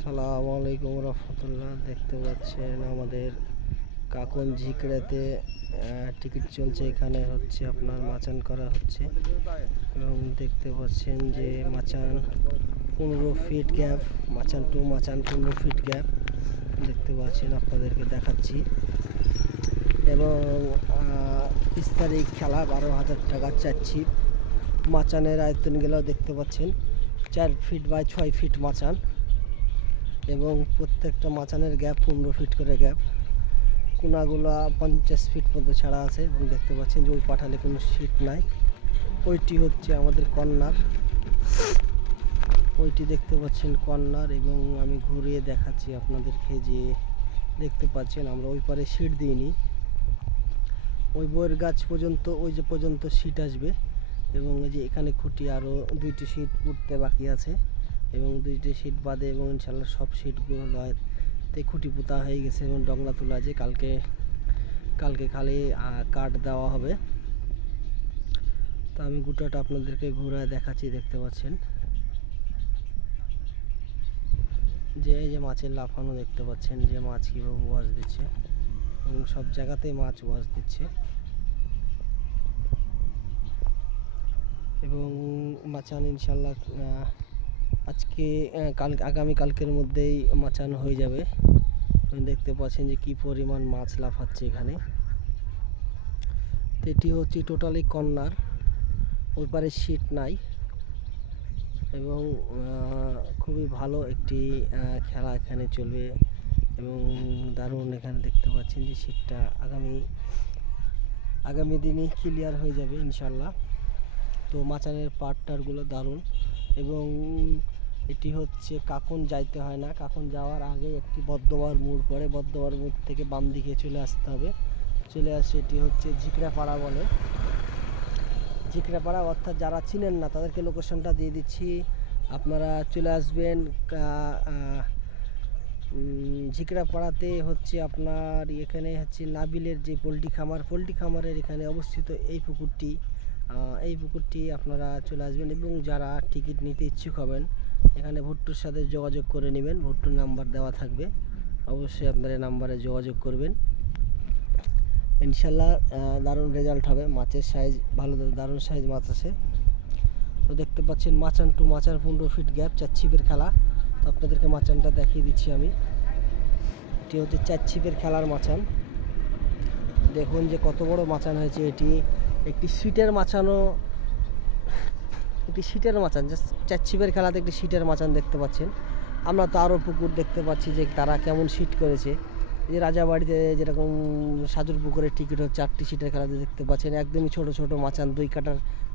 আসসালামু আলাইকুম রহমতুল্লাহ। দেখতে পাচ্ছেন আমাদের কাকন ঝিকড়াতে টিকিট চলছে। এখানে হচ্ছে আপনার মাচান করা হচ্ছে এবং দেখতে পাচ্ছেন যে মাচান 15 ফিট গ্যাপ, মাচান টু মাচান 15 ফিট গ্যাপ দেখতে পাচ্ছেন, আপনাদেরকে দেখাচ্ছি। এবং 30 তারিখ খেলা, 12,000 টাকা 4 ছিপ। মাচানের আয়তন গেলেও দেখতে পাচ্ছেন 4 ফিট বাই 6 ফিট মাচান এবং প্রত্যেকটা মাচানের গ্যাপ 15 ফিট করে গ্যাপ। কোনাগুলা 50 ফিট পর্যন্ত ছাড়া আছে এবং দেখতে পাচ্ছেন যে ওই পাঠালে কোনো সিট নাই। ওইটি হচ্ছে আমাদের কর্নার, ওইটি দেখতে পাচ্ছেন কর্নার। এবং আমি ঘুরিয়ে দেখাচ্ছি আপনাদেরকে যে দেখতে পাচ্ছেন আমরা ওই পারে সিট দিইনি, ওই বইয়ের গাছ পর্যন্ত, ওই যে পর্যন্ত সিট আসবে। এবং এই যে এখানে খুঁটি আরও 2টি সিট উঠতে বাকি আছে এবং 2টি সিট বাদে এবং ইনশাল্লাহ সব সিটগুলোতে খুঁটি পোতা হয়ে গেছে এবং ডংলা তোলা আছে। কালকে খালি কাঠ দেওয়া হবে। তো আমি গোটাটা আপনাদেরকে ঘুরে দেখাচ্ছি। দেখতে পাচ্ছেন যে এই যে মাছের লাফানো, দেখতে পাচ্ছেন যে মাছ কীভাবে ওয়াশ দিচ্ছে এবং সব জায়গাতেই মাছ ওয়াশ দিচ্ছে এবং মাচান ইনশাল্লাহ আজকে আগামীকালকের মধ্যেই মাচান হয়ে যাবে। দেখতে পাচ্ছেন যে কি পরিমাণ মাছ লাফাচ্ছে এখানে। এটি হচ্ছে টোটালি কর্নার, ওই পারে সিট নাই এবং খুবই ভালো একটি খেলা এখানে চলবে এবং দারুণ। এখানে দেখতে পাচ্ছেন যে সিটটা আগামী দিনে ক্লিয়ার হয়ে যাবে ইনশাল্লাহ। তো মাচানের পাটটারগুলো দারুণ এবং এটি হচ্ছে কাকন যাইতে হয় না, কাকন যাওয়ার আগে একটি বদ্ধবার মোড় পড়ে, বদ্ধবার মোড় থেকে বাম দিকে চলে আসতে হবে। চলে আসে এটি হচ্ছে ঝিকড়াপাড়া বলে, ঝিকড়াপাড়া। অর্থাৎ যারা চিনেন না তাদেরকে লোকেশনটা দিয়ে দিচ্ছি, আপনারা চলে আসবেন। ঝিকড়াপাড়াতে হচ্ছে আপনার এখানে হচ্ছে নাবিলের যে পোলট্রি খামারের এখানে অবস্থিত এই পুকুরটি আপনারা চলে আসবেন এবং যারা টিকিট নিতে ইচ্ছুক হবেন এখানে ভুট্টুর সাথে যোগাযোগ করে নেবেন। ভুট্টুর নাম্বার দেওয়া থাকবে, অবশ্যই আপনার এই নাম্বারে যোগাযোগ করবেন। ইনশাল্লাহ দারুণ রেজাল্ট হবে। মাছের সাইজ ভালো, দারুণ সাইজ মাছ আছে। তো দেখতে পাচ্ছেন মাচান টু মাচান 15 ফিট গ্যাপ, 4 ছিপের খেলা। তো আপনাদেরকে মাচানটা দেখিয়ে দিচ্ছি আমি। এটি হচ্ছে 4 ছিপের খেলার মাচান। দেখুন যে কত বড় মাচান হয়েছে। এটি একটি সিটের মাচান, জাস্ট 4 ছিপের খেলাতে একটি সিটের মাচান দেখতে পাচ্ছেন। আমরা তো আরও পুকুর দেখতে পাচ্ছি যে তারা কেমন সিট করেছে। এই যে রাজাবাড়িতে যেরকম সাজুর পুকুরের টিকিট হচ্ছে 8টি সিটের খেলাতে দেখতে পাচ্ছেন একদমই ছোট ছোট মাচান,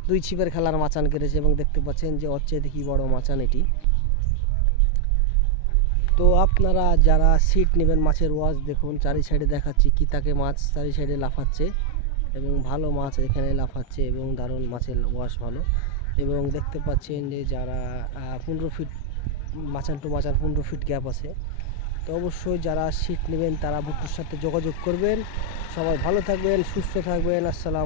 2 ছিপের খেলার মাচান কেটেছে এবং দেখতে পাচ্ছেন যে ওর চেয়ে কি বড় মাচান এটি। তো আপনারা যারা সিট নেবেন, মাছের ওয়াশ দেখুন, চারি সাইডে দেখাচ্ছি কি তাকে মাছ চারি সাইডে লাফাচ্ছে এবং ভালো মাছ এখানে লাফাচ্ছে এবং দারুণ মাছের ওয়াশ ভালো। এবং দেখতে পাচ্ছেন যে যারা 15 ফিট মাচান টু মাচান 15 ফিট গ্যাপ আছে। তো অবশ্যই যারা সিট নেবেন তারা ভুট্টুর সাথে যোগাযোগ করবেন। সবাই ভালো থাকবেন, সুস্থ থাকবেন। আসসালামু